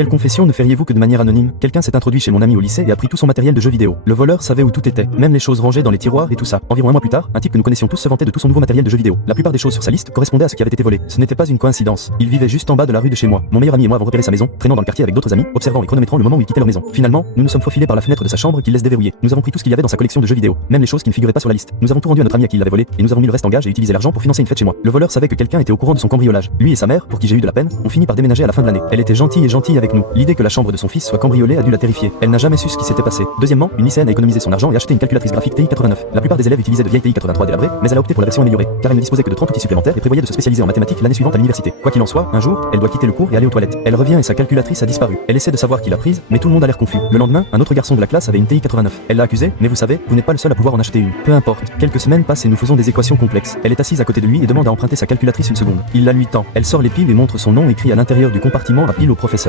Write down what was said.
Quelle confession ne feriez-vous que de manière anonyme? Quelqu'un s'est introduit chez mon ami au lycée et a pris tout son matériel de jeux vidéo. Le voleur savait où tout était, même les choses rangées dans les tiroirs et tout ça. Environ un mois plus tard, un type que nous connaissions tous se vantait de tout son nouveau matériel de jeux vidéo. La plupart des choses sur sa liste correspondaient à ce qui avait été volé. Ce n'était pas une coïncidence. Il vivait juste en bas de la rue de chez moi. Mon meilleur ami et moi avons repéré sa maison, traînant dans le quartier avec d'autres amis, observant et chronométrant le moment où il quittait leur maison. Finalement, nous nous sommes faufilés par la fenêtre de sa chambre qu'il laisse déverrouiller. Nous avons pris tout ce qu'il y avait dans sa collection de jeux vidéo, même les choses qui ne figuraient pas sur la liste. Nous avons tout rendu à notre ami à qui il l'avait volé et nous avons mis le reste en gage et utilisé l'argent pour financer une fête chez moi. Le voleur savait que quelqu'un était au courant de son cambriolage. Lui et sa mère, pour qui j'ai eu de la peine, ont fini par déménager à la fin de l'année. Elle était gentille avec nous. L'idée que la chambre de son fils soit cambriolée a dû la terrifier. Elle n'a jamais su ce qui s'était passé. Deuxièmement, une lycéenne a économisé son argent et acheté une calculatrice graphique TI 89. La plupart des élèves utilisaient de vieilles TI 83 délabrées, mais elle a opté pour la version améliorée, car elle ne disposait que de 30 outils supplémentaires et prévoyait de se spécialiser en mathématiques l'année suivante à l'université. Quoi qu'il en soit, un jour, elle doit quitter le cours et aller aux toilettes. Elle revient et sa calculatrice a disparu. Elle essaie de savoir qui l'a prise, mais tout le monde a l'air confus. Le lendemain, un autre garçon de la classe avait une TI 89. Elle l'a accusé, mais vous savez, vous n'êtes pas le seul à pouvoir en acheter une. Peu importe. Quelques semaines passent et nous faisons des équations complexes. Elle est assise à côté de lui et demande à emprunter sa calculatrice une seconde. Il la lui tend. Elle sort les piles et montre son nom écrit à l'intérieur du compartiment à pile au professeur.